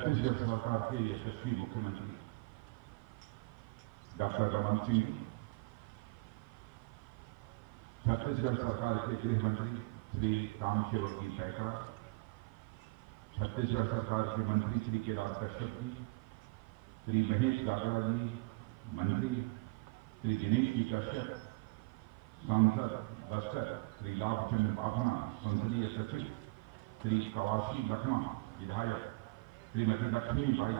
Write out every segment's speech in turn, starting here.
छत्तीसगढ़ सरकार के यशस्वी मुख्यमंत्री डॉक्टर रमन सिंह जी, छत्तीसगढ़ सरकार के गृह मंत्री श्री रामसेवक जी पैकरा, छत्तीसगढ़ सरकार के मंत्री श्री केदार कश्यप जी, श्री महेश गागड़ा जी मंत्री, श्री दिनेश जी कश्यप सांसद बस्तर, श्री लाभचंद बाभना संसदीय सचिव, श्री कवासी लखमा विधायक, श्रीमती लक्ष्मी बाई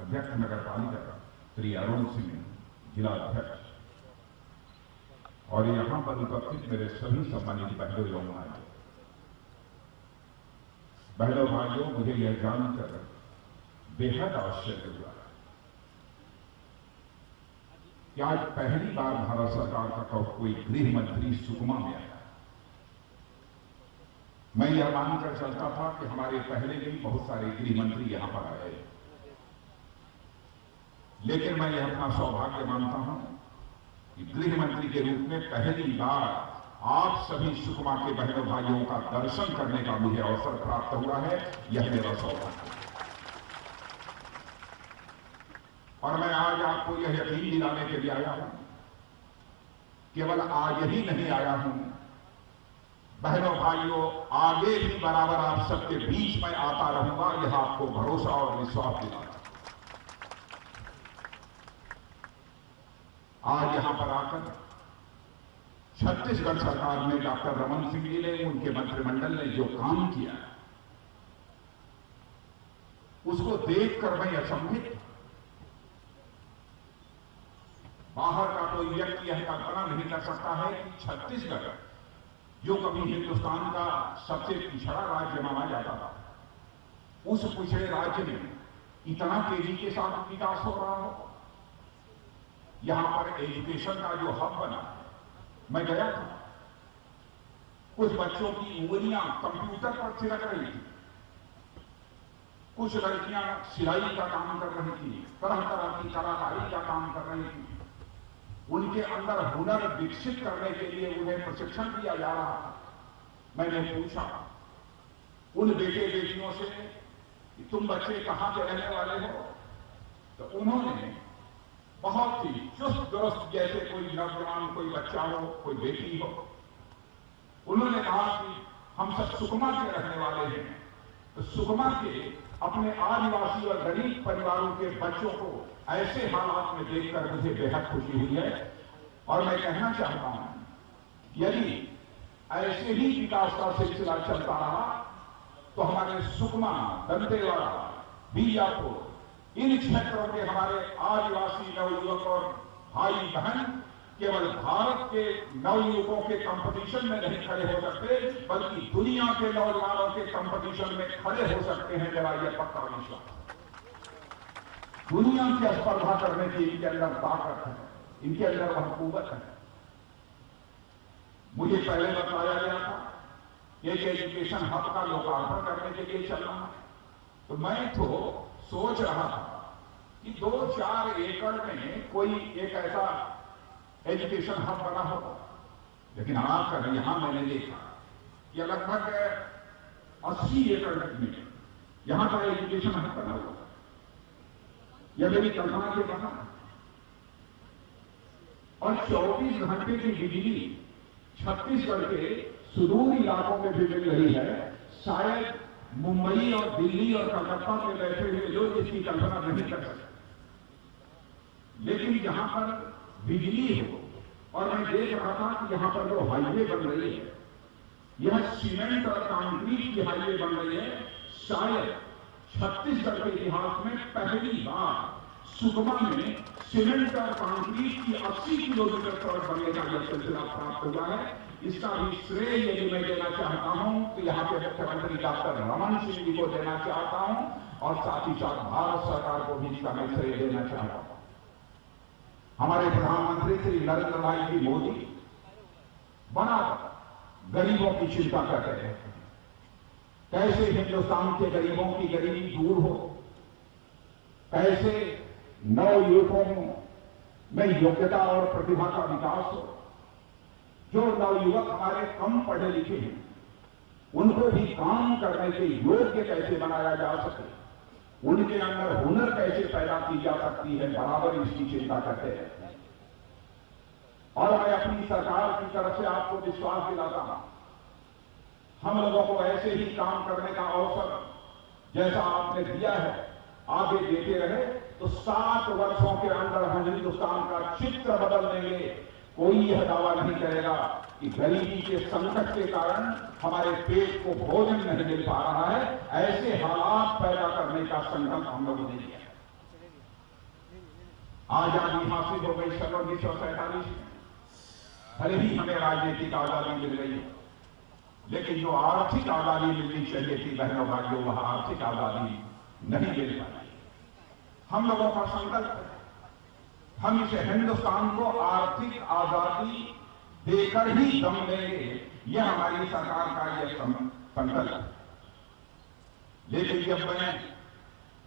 अध्यक्ष नगर पालिका, श्री अरुण सिंह जिला अध्यक्ष और यहां पर उपस्थित मेरे सभी सम्मानित बहनों एवं भाइयों, भाइयों, मुझे यह जानकर बेहद आश्चर्य हुआ कि आज पहली बार भारत सरकार का कोई गृह मंत्री सुकमा में आया। मैं यह मानकर चलता था कि हमारे पहले भी बहुत सारे गृह मंत्री यहां पर आए, लेकिन मैं यह अपना सौभाग्य मानता हूं कि गृह मंत्री के रूप में पहली बार आप सभी सुकमा के बहनों भाइयों का दर्शन करने का मुझे अवसर प्राप्त हुआ है। यह मेरा सौभाग्य है और मैं आज आपको यह यकीन दिलाने के लिए आया हूं, केवल आज ही नहीं आया हूं, बहनों भाइयों, आगे भी बराबर आप सबके बीच में आता रहूंगा, यह आपको भरोसा और विश्वास दिलाता। आज यहां पर आकर छत्तीसगढ़ सरकार में डॉक्टर रमन सिंह जी ने, उनके मंत्रिमंडल ने जो काम किया उसको देखकर मैं अचंभित। बाहर का कोई व्यक्ति यह कल्पना नहीं कर सकता है कि छत्तीसगढ़, जो कभी हिंदुस्तान का सबसे पिछड़ा राज्य माना जाता था, उस पिछड़े राज्य में इतना तेजी के साथ विकास हो रहा हो। यहां पर एजुकेशन का जो हब बना, मैं गया था, कुछ बच्चों की उंगलियां कंप्यूटर पर थिरक रही थी, कुछ लड़कियां सिलाई का काम कर रही थी, तरह तरह की कलाकारी का काम कर रही थी। उनके अंदर हुनर विकसित करने के लिए उन्हें प्रशिक्षण दिया जा रहा था। मैंने पूछा उन बेटे बेटियों से कि तुम बच्चे कहां के रहने वाले हो, तो उन्होंने बहुत ही चुस्त दुरुस्त, जैसे कोई नौजवान, कोई बच्चा हो, कोई बेटी हो, उन्होंने कहा कि हम सब सुकमा के रहने वाले हैं। तो सुकमा के अपने आदिवासी और गरीब परिवारों के बच्चों को ऐसे हालात में देखकर मुझे बेहद खुशी हुई है और मैं कहना चाहता हूं, यदि ऐसे ही विकास का सिलसिला चलता रहा तो हमारे सुकमा, दंतेवाड़ा, बीजापुर, इन क्षेत्रों के हमारे आदिवासी नवयुवक और भाई बहन केवल भारत के नवयुवकों के कंपटीशन में नहीं खड़े हो सकते, बल्कि दुनिया के नौजवानों के कंपटीशन में खड़े हो सकते हैं। मेरा यह पक्का विश्वास। दुनिया की स्पर्धा करने की इनके अंदर ताकत है, इनके अंदर वह कुव्वत है। मुझे पहले बताया गया था कि एक एजुकेशन हब का लोकार्पण करने के लिए चल रहा है, तो मैं तो सोच रहा था कि 2-4 एकड़ में कोई एक ऐसा एजुकेशन हब बना होगा, लेकिन आकर यहां मैंने देखा कि लगभग 80 एकड़ में यहां पर एजुकेशन हब बना हुआ। यह मेरी कल्पना के बाहर। और 24 घंटे की बिजली छत्तीसगढ़ के सुदूर इलाकों में भी मिल रही है। शायद मुंबई और दिल्ली और कलकत्ता में बैठे हुए लोग इसकी कल्पना नहीं कर सकते, लेकिन जहां पर बिजली हो, और मैं देख रहा था कि यहां पर जो हाईवे बन रही है, यह सीमेंट और कंक्रीट की हाईवे बन रही है। शायद छत्तीसगढ़ के इतिहास में पहली बार सुकमा में सीमेंट और कंक्रीट की 80 किलोमीटर सड़क बनने का यह सिलसिला प्राप्त हुआ है। इसका भी श्रेय यदि मैं देना चाहता हूं तो यहां के मुख्यमंत्री डॉक्टर रमन सिंह जी को देना चाहता हूं और साथ ही साथ भारत सरकार को भी इसका मैं श्रेय देना चाहता हूं। हमारे प्रधानमंत्री श्री नरेंद्र भाई जी मोदी बड़ा गरीबों की चिंता कर रहे हैं, कैसे हिंदुस्तान के गरीबों की गरीबी दूर हो, कैसे नवयुवकों में योग्यता और प्रतिभा का विकास हो। जो नवयुवक हमारे कम पढ़े लिखे हैं, उनको भी काम करने के योग्य कैसे बनाया जा सके, उनके अंदर हुनर कैसे पैदा की जा सकती है, बराबर इसकी चिंता करते रहते हैं। और मैं अपनी सरकार की तरफ से आपको विश्वास दिलाता हूं, हम लोगों को ऐसे ही काम करने का अवसर जैसा आपने दिया है आगे देते रहे तो 7 वर्षों के अंदर हम हिंदुस्तान का चित्र बदल देंगे। कोई यह दावा नहीं करेगा कि गरीबी के संकट के कारण हमारे पेट को भोजन नहीं मिल पा रहा है। ऐसे हालात पैदा करने का संकल्प हम लोगों ने लिया है। आजादी हासिल हो गई 1947 में, भले ही हमें राजनीतिक आजादी मिल गई, लेकिन जो आर्थिक आजादी मिलनी चाहिए थी बहनों भाइयों, वह आर्थिक आजादी नहीं मिल पाई। हम लोगों का संकल्प है, हम इसे हिंदुस्तान को आर्थिक आजादी देकर ही दम देंगे, यह हमारी सरकार का यह संकल्प है। लेकिन जब मैं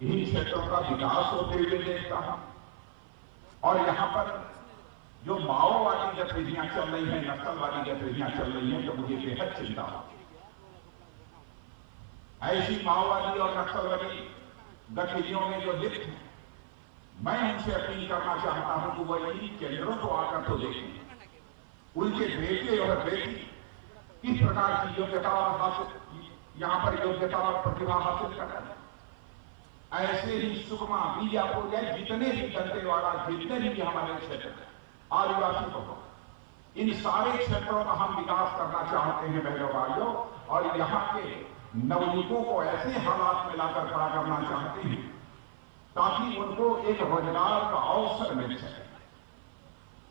इन क्षेत्रों का विकास होते हुए देखता हूं और यहां पर जो माओवादी गतिविधियां चल रही हैं, नक्सलवादी गतिविधियां चल रही हैं, तो मुझे बेहद चिंता होती है। ऐसी माओवादी और नक्सलवादी गतिविधियों में जो लिप्त हैं, मैं उनसे अपील करना चाहता हूं कि वह इन केंद्रों को आकर तो देखें, उनके बेटे और बेटी किस प्रकार की योग्यता और हासिल यहां पर योग्यता और प्रतिभा हासिल कर रहे हैं। ऐसे ही सुकमा, बीजापुर या जितने भी दंतेवाड़ा, जितने भी हमारे क्षेत्र आदिवासी को, इन सारे क्षेत्रों का हम विकास करना चाहते हैं बहनों भाइयों, और यहां के नवयुवकों को ऐसे हालात में लाकर खड़ा करना चाहते हैं ताकि उनको एक रोजगार का अवसर मिल सके,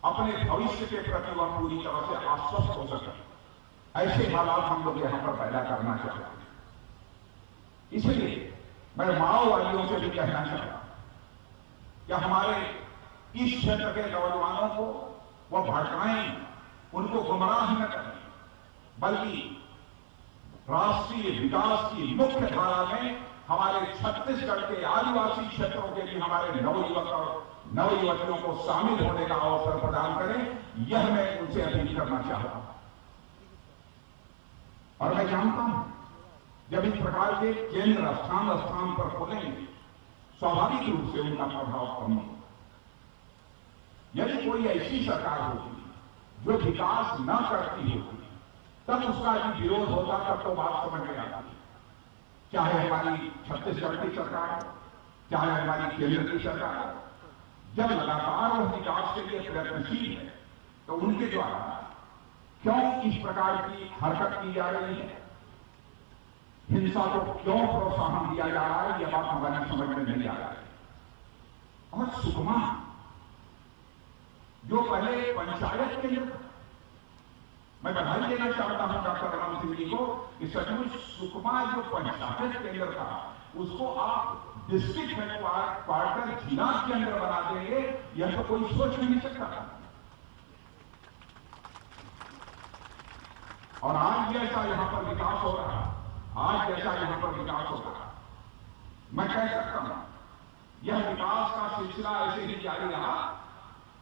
अपने भविष्य के प्रति वह पूरी तरह से आश्वस्त हो सके। ऐसे हालात हम लोग यहां पर पैदा करना चाहते हैं। इसलिए मैं माओवादियों से भी कहना चाहता हूं कि हमारे इस क्षेत्र के नौजवानों को वह भड़काएं, उनको गुमराह न करें, बल्कि राष्ट्रीय विकास की मुख्य धारा में हमारे छत्तीसगढ़ के आदिवासी क्षेत्रों के भी हमारे नवयुवक और नवयुवतियों को शामिल होने का अवसर प्रदान करें, यह मैं उनसे अपील करना चाहता हूं। और मैं जानता हूं जब इस प्रकार के केंद्र स्थान स्थान पर खोलेंगे, स्वाभाविक रूप से उनका प्रभाव कम होगा। यदि कोई ऐसी सरकार होती जो विकास न करती होती, तब उसका भी विरोध होता, तब तो बात समझ में आती। चाहे हमारी छत्तीसगढ़ की सरकार हो, चाहे हमारी केंद्र की सरकार हो, जब लगातार वह विकास के लिए प्रयत्नशील है तो उनके द्वारा क्यों इस प्रकार की हरकत की जा रही है, हिंसा को क्यों प्रोत्साहन दिया जा रहा है, यह बात हमारी समझ में नहीं आ रहा है। और सुकमा जो पहले पंचायत केंद्र, मैं बधाई देना चाहता हूं डॉक्टर रमन सिंह जी को कि सचमुच सुकमा जो पंचायत केंद्र था उसको आप डिस्ट्रिक्ट हेडक्वार्टर जिला केंद्र बना देंगे, यह तो कोई सोच नहीं सकता था। और आज जैसा यहां पर विकास हो रहा, आज जैसा यहां पर विकास हो रहा, मैं कह सकता हूं यह विकास का सिलसिला ऐसे ही जारी रहा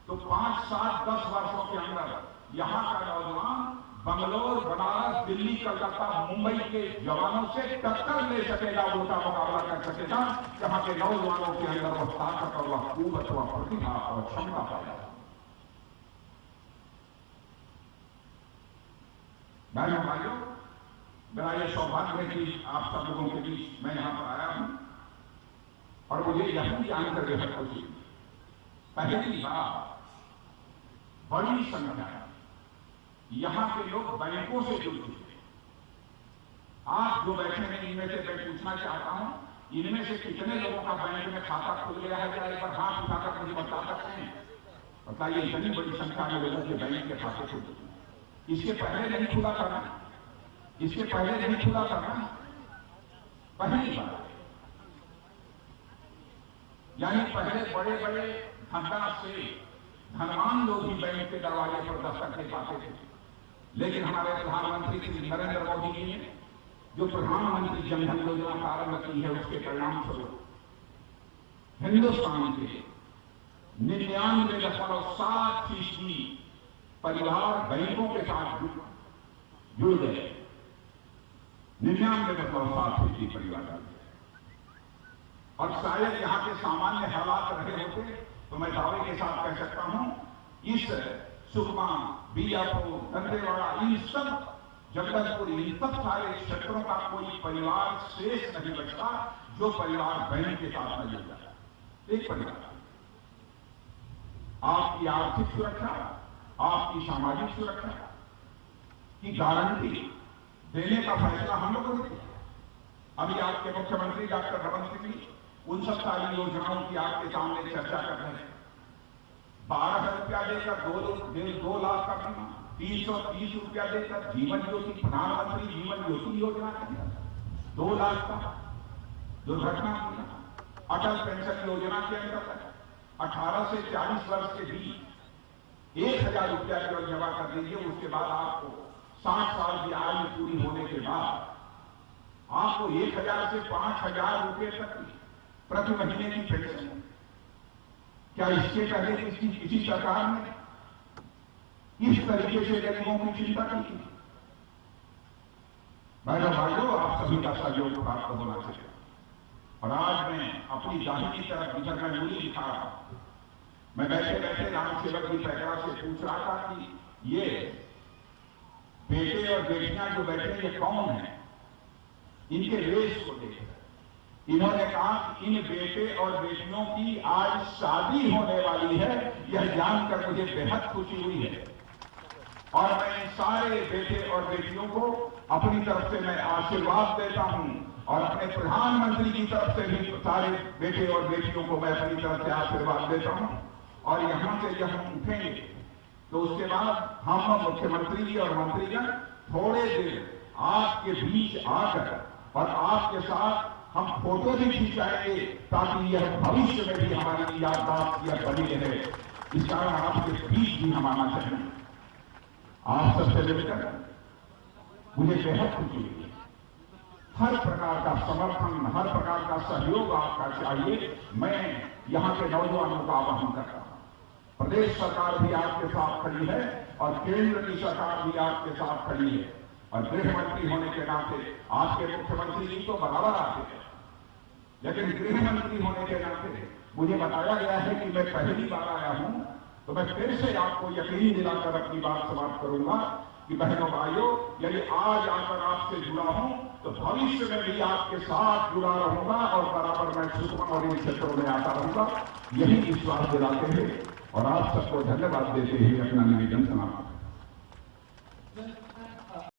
तो 5, 7, 10 वर्षों के अंदर यहां का नौजवान बंगलोर, बनारस, दिल्ली, कलकत्ता, मुंबई के जवानों से टक्कर ले सकेगा, उनका मुकाबला कर सकेगा, जहां के नौजवानों के अंदर वह ताकत और वह कुवत, वह प्रतिभा और क्षमता पैदा हो। बहनों भाइयों, मेरा यह सौभाग्य है कि आप सब लोगों के बीच मैं यहां पर आया हूं और मुझे यह जानकर बेहद खुशी, पहली बार बड़ी संख्या यहां के लोग बैंकों से जुड़ चुके हैं। आप जो बैठे हैं इनमें से मैं पूछना चाहता हूं, इनमें से कितने लोगों का बैंक में खाता खुल गया है, क्या एक बार हाथ उठाकर मुझे बता सकते हैं? बताइए, इतनी बड़ी संख्या में लोगों के बैंक के खाते खुल चुके हैं। इसके पहले नहीं खुला करना, इसके पहले नहीं खुला करना, पहली बार। यानी पहले बड़े बड़े धनदार से धनवान लोग ही बैंक के दरवाजे पर दस्तक दे पाते थे, लेकिन हमारे प्रधानमंत्री श्री नरेंद्र मोदी जी ने जो प्रधानमंत्री जन धन योजना प्रारंभ की है, उसके परिणाम स्वरूप हिंदुस्तान के 99.7% परिवार बैंकों के साथ जुड़ गए। 99.7% परिवार। और शायद यहाँ के सामान्य हालात रहे होते तो मैं दावे के साथ कह सकता हूं, इस सुकमा, बीजापुर, दंतेवाड़ा, इन सब जगदलपुर, इन सब सारे क्षेत्रों का कोई परिवार शेष नहीं बचता जो परिवार बहन के साथ नहीं जुड़ जाता। एक परिवार, आपकी आर्थिक सुरक्षा, आपकी सामाजिक सुरक्षा की गारंटी देने का फैसला हम लोगों ने किया। अभी आपके मुख्यमंत्री डॉक्टर रमन सिंह जी उन सब सारी योजनाओं की आपके सामने चर्चा कर रहे हैं। 12,000 रुपया देकर 2 लाख का बीमा, 330 रुपया देकर जीवन ज्योति, प्रधानमंत्री जीवन ज्योति योजना के अंतर्गत 2 लाख का दुर्घटना बीमा, अटल पेंशन योजना के अंतर्गत 18 से 40 वर्ष के बीच 1,000 रुपया केवल जमा कर दीजिए। उसके बाद आपको 60 साल की आयु पूरी होने के बाद आपको 1,000 से 5,000 रुपये तक प्रति महीने की पेंशन। क्या इसके पहले किसी सरकार ने इस तरीके से गरीबों की चिंता की थी? भाइयों, आप सभी का सहयोग प्राप्त होना चाहिए। और आज मैं अपनी दाहिनी तरफ जिधर मैं मूली दिखा रहा हूं, मैं बैठे बैठे राम सेवक जी पैकरा से पूछ रहा था कि ये बेटे और बेटियां जो बैठे ये कौन है, इनके वेश को देख। इन्होंने कहा कि इन बेटे और बेटियों की आज शादी होने वाली है, यह जानकर मुझे बेहद खुशी हुई है। और मैं इन सारे बेटे और बेटियों को अपनी तरफ से मैं आशीर्वाद देता हूं और अपने प्रधानमंत्री की तरफ से भी सारे बेटे और बेटियों को मैं अपनी तरफ से आशीर्वाद देता हूं। और यहां से जब हम उठेंगे तो उसके बाद हम मुख्यमंत्री जी और मंत्रीगण थोड़े देर आपके बीच आकर और आपके साथ हम फोटो भी खिंचाएंगे ताकि यह भविष्य में भी हमारी याददाश्त यह बनी रहे। इस कारण आपके बीच भी हम आना चाहिए। आप सबसे मिलकर मुझे बेहद खुशी हुई। हर प्रकार का समर्थन, हर प्रकार का सहयोग आपका चाहिए। मैं यहां के नौजवानों का आह्वान करता हूं। प्रदेश सरकार भी आपके साथ खड़ी है और केंद्र की सरकार भी आपके साथ खड़ी है। और गृह मंत्री होने के नाते आपके मुख्यमंत्री जी तो बराबर आते हैं, लेकिन गृह मंत्री होने के नाते मुझे बताया गया है कि मैं पहली बार आया हूं, तो मैं फिर से आपको यकीन दिलाकर अपनी बात समाप्त करूंगा कि बहनों भाइयों, यदि आज आकर आपसे जुड़ा हूं तो भविष्य में भी आपके साथ जुड़ा रहूंगा और बराबर मैं सुकमा और इन क्षेत्रों में आता रहूंगा। यही विश्वास दिलाते हैं और आप सबको धन्यवाद देते हुए अपना निवेदन समाप्त